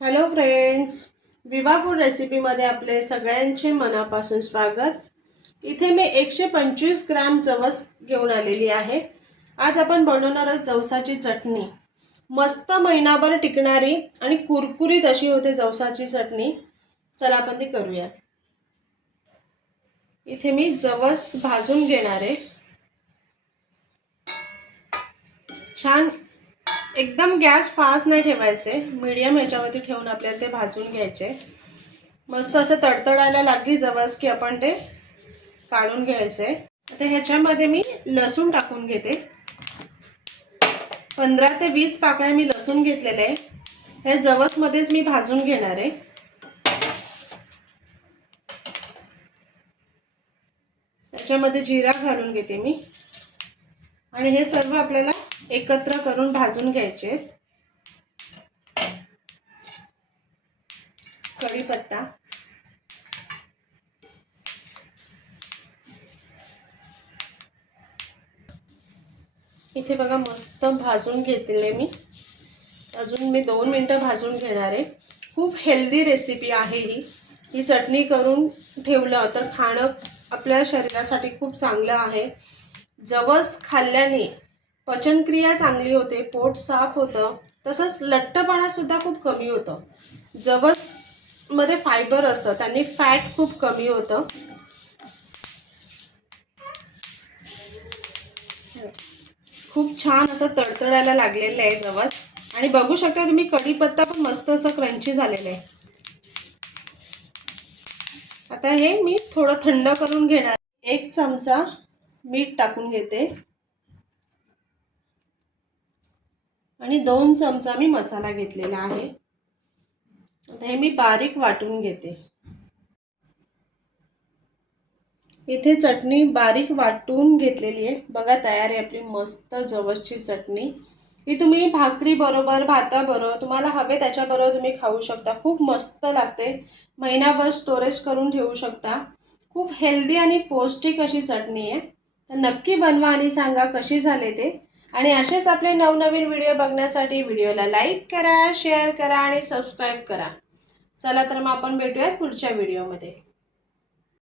Hello friends विवा food रेसिपीमध्ये आपले सगळ्यांचे मनापासून स्वागत. इथे मी एकशे पंचवीस ग्राम जवस घेऊन आलेली आहे. आज आपण बनवणार आहोत जवसाची चटणी. मस्त महिनाभर टिकणारी आणि कुरकुरीत अशी होते जवसाची चटणी. चला आपण ती करूया इथे मी जवस भाजून घेणार आहे. छान एकदम गॅस फास्ट नाही ठेवायचे. मीडियम ह्याच्यावरती ठेवून आपल्याला ते भाजून घ्यायचे. मस्त असं तडतडायला लागली जवस की आपण ते काढून घ्यायचे. आता ह्याच्यामध्ये मी लसूण टाकून घेते. पंधरा ते वीस पाकळ्या मी लसूण घेतलेले. आहे हे जवसमध्येच मी भाजून घेणार आहे. ह्याच्यामध्ये जिरा घालून घेते मी. आणि हे सर्व आपल्याला एकत्र करून भाजून घ्यायचे. कढीपत्ता. इथे बघा मस्त भाजून घेतले मी. अजून मी दोन मिनटं भाजून घेणार आहे. खूप हेल्दी रेसिपी आहे ही. ही चटणी करून ठेवलं तर खाणं आपल्या शरीरासाठी खूप चांगलं आहे. जवस खाल्ल्याने पचनक्रिया चांगली होते पोट साफ होतं तसंच लठ्ठपणासुद्धा खूप कमी होतं. जवसमध्ये फायबर असतं त्यांनी फॅट खूप कमी होतं. खूप छान असं तडतडायला लागलेलं आहे जवस. आणि बघू शकता तुम्ही कढीपत्ता पण मस्त असं क्रंची झालेलं आहे. आता हे मी थोडं थंड करून घेणार. एक चमचा मीठ टाकून घेते. आणि दोन चमचा मी मसाला घेतलेला आहे. आता हे मी बारीक वाटून घेते. इथे चटणी बारीक वाटून घेतलेली आहे. बघा तयार आहे आपली मस्त जवसची चटणी. ही तुम्ही भाकरी बरोबर भाताबरोबर तुम्हाला हवे त्याच्याबरोबर तुम्ही खाऊ शकता. खूप मस्त लागते. महिनाभर स्टोरेज करून ठेवू शकता. खूप हेल्दी आणि पौष्टिक अशी चटणी आहे. तर नक्की बनवा आणि सांगा कशी झाले ते. आणि असेच आपले नवनवीन व्हिडिओ बघण्यासाठी व्हिडिओला लाईक करा शेअर करा आणि सबस्क्राईब करा. चला तर मग आपण भेटूयात पुढच्या व्हिडिओमध्ये